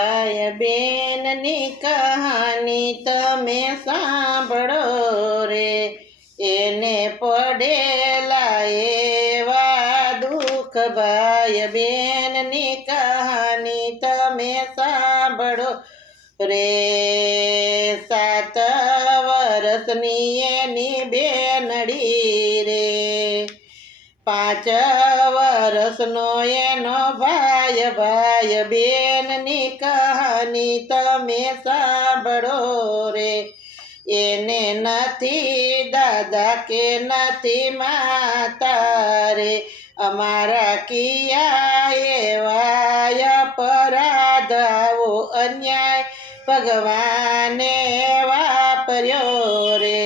ભાઈ બેનની કહાની તમે સાંભળો રે, એને પડેલા એવા દુઃખ. ભાઈ બેનની કહાની તમે સાંભળો રે. 7 વર્ષની એની બેનડી રે, 5 વર્ષનો એનો ભાઈ. ભાઈ બેનની કહાની તમે સાંભળો રે, એને નથી દાદા કે નથી માતા રે. અમારા કિયા એવા અપરાધ આવો અન્યાય ભગવાને વાપર્યો રે.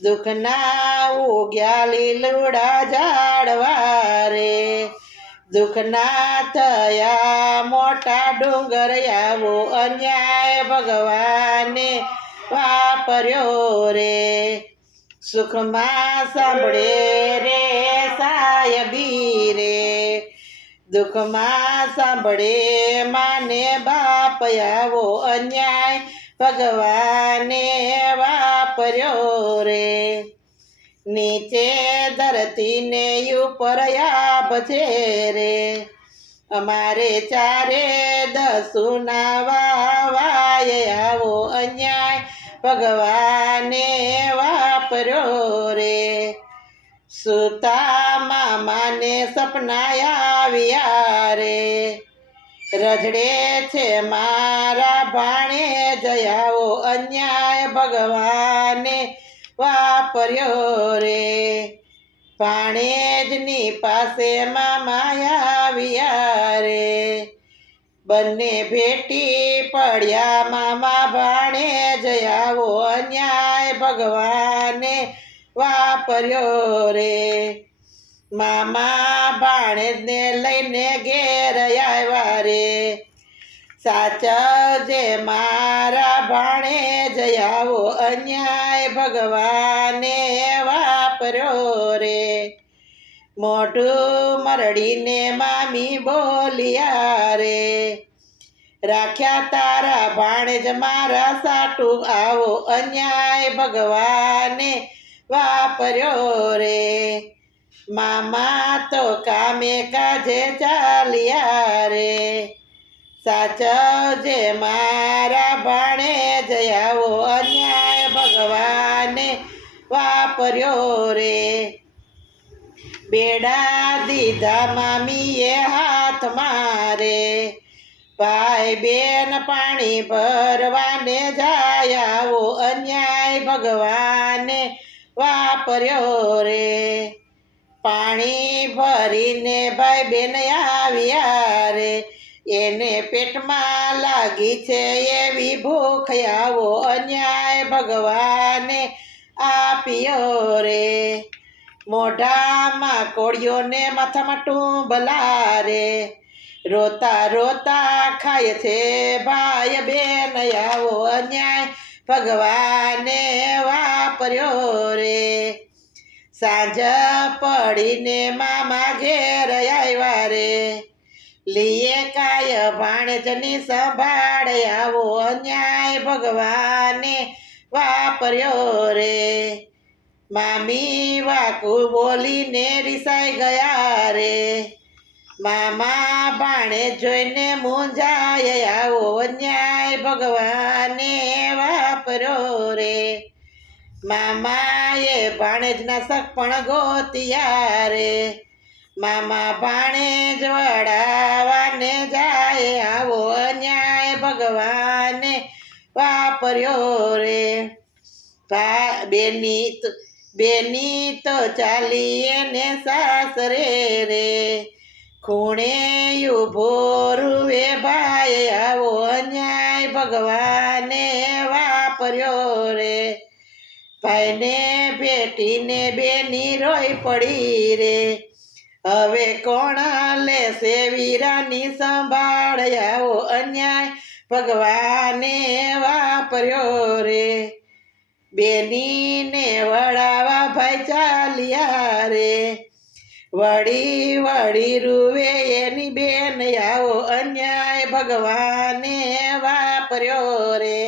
દુઃખના ઉગ્યા લીલુડા ઝાડવા રે, દુઃખના થયા મોટા ડુંગર આવો અન્યાય ભગવાને વાપર્યો રે. સુખમાં સાંભળે રે સાયબી રે, દુઃખમાં સાંભળે માને બાપ આવો અન્યાય ભગવાને વાપર્યો રે. નીચે ધરતીને ઉપર આભ છે રે, અમારે ચારે દસુના વાવાય આવો અન્યાય ભગવાને વાપર્યો રે. સુતા મામાને સપના આવ્યા રે, રજડે છે મારા ભાણે જયાવો અન્યાય ભગવાને વાપર્યો રે. ભાણેજની પાસે મામા આવ્યા રે, બંને ભેટી પડ્યા મામા ભાણે જયાવો અન્યાય ભગવાને વાપર્યો રે. મામા ભાણેજને લઈને ઘેર આવ્યા રે, સાચવજે મારા ભાણે જયાવો અન્યાય ભગવાને વાપર્યો રે. મોઢું મરડીને મામી બોલ્યા રે, રાખ્યા તારા ભાણેજ મારા સાટું આવો અન્યાય ભગવાને વાપર્યો રે. મામા તો કામે કાજે ચાલ્યા રે, સાચવજે મારા ભાણે જયાવો અન્યાય ભગવાને વાપર્યો રે. બેડા દીધા મામીએ હાથમાં રે, ભાઈ બેન પાણી ભરવાને જાય આવો અન્યાય ભગવાને વાપર્યો રે. પાણી ભરીને ભાઈ બેન આવ્યા રે, એને પેટમાં લાગી છે એવી ભૂખ આવો અન્યાય ભગવાને આપ્યો રે. મોઢામાં કોળિયોને માથામાં ટૂંબલા રે, રોતા રોતા ખાય છે ભાઈ બેન આવો અન્યાય ભગવાને વાપર્યો રે. સાંજ પડીને મામા ઘેર આવ્યા રે, લીએ કાય ભાણેજની સંભાળ આવો અન્યાય ભગવાને વાપર્યો રે. મામી વાકુ બોલીને રિસાઈ ગયા રે, મામા ભાણે જોઈને મૂંઝાય આવો અન્યાય ભગવાને વાપર્યો રે. મામાએ ભાણેજના સગપણ ગોત્યા રે, મામા ભાણેજ વડાવાને જાય આવો અન્યાય ભગવાને વાપર્યો રે. બેની તો ચાલી એને સાસરે રે, ખૂણે ઉભો રૂવે ભાઈ આવો અન્યાય ભગવાને વાપર્યો રે. ભાઈને ભેટીને બેની રોઈ પડી રે, હવે કોણ લેશે વીરાની સંભાળ આવો અન્યાય ભગવાને વાપર્યો રે. બેનીને વડાવા ભાઈ ચાલ્યા રે, વળી વળી રૂવે એની બેન આવો અન્યાય ભગવાને વાપર્યો રે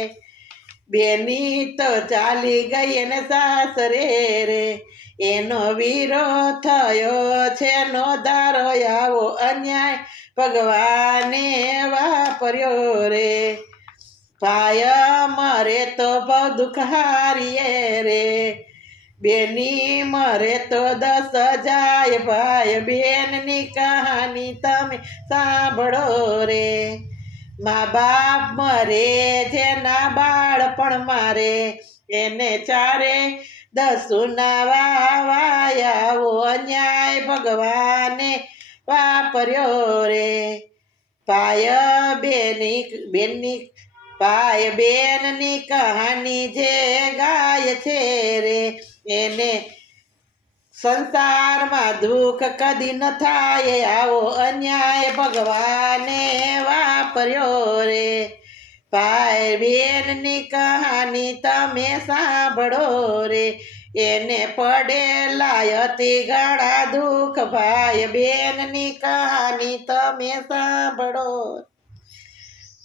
બેની તો ચાલી ગઈ ને સાસરે રે એનો વિરોધ થયો છે નો ધારો આવો અન્યાય ભગવાને વાપર્યો રે ભાય મરે તો બહુ દુઃખ હારીએ રે બેની મરે તો 10 જાય ભાઈ બેનની કહાની તમે સાંભળો રે મા બાપ મરે જેના બાળપણ મારે એને ચારે દસુના વાયાવો અન્યાય ભગવાને વાપર્યો રે ભાય બેનની ભાઈ બેનની કહાની જે ગાય છે રે એને સંસારમાં દુઃખ કદી ન થાય આવો અન્યાય ભગવાને વાપર્યો રે ભાઈ બેનની કહાની તમે સાંભળો રે એને પડેલા અતિ ઘણા દુઃખ ભાઈ બેનની કહાની તમે સાંભળો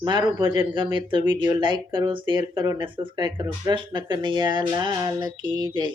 મારું ભજન ગમે તો વિડીયો લાઈક કરો શેર કરો અને સબસ્ક્રાઈબ કરો કૃષ્ણ કનૈયા લાલ કી જય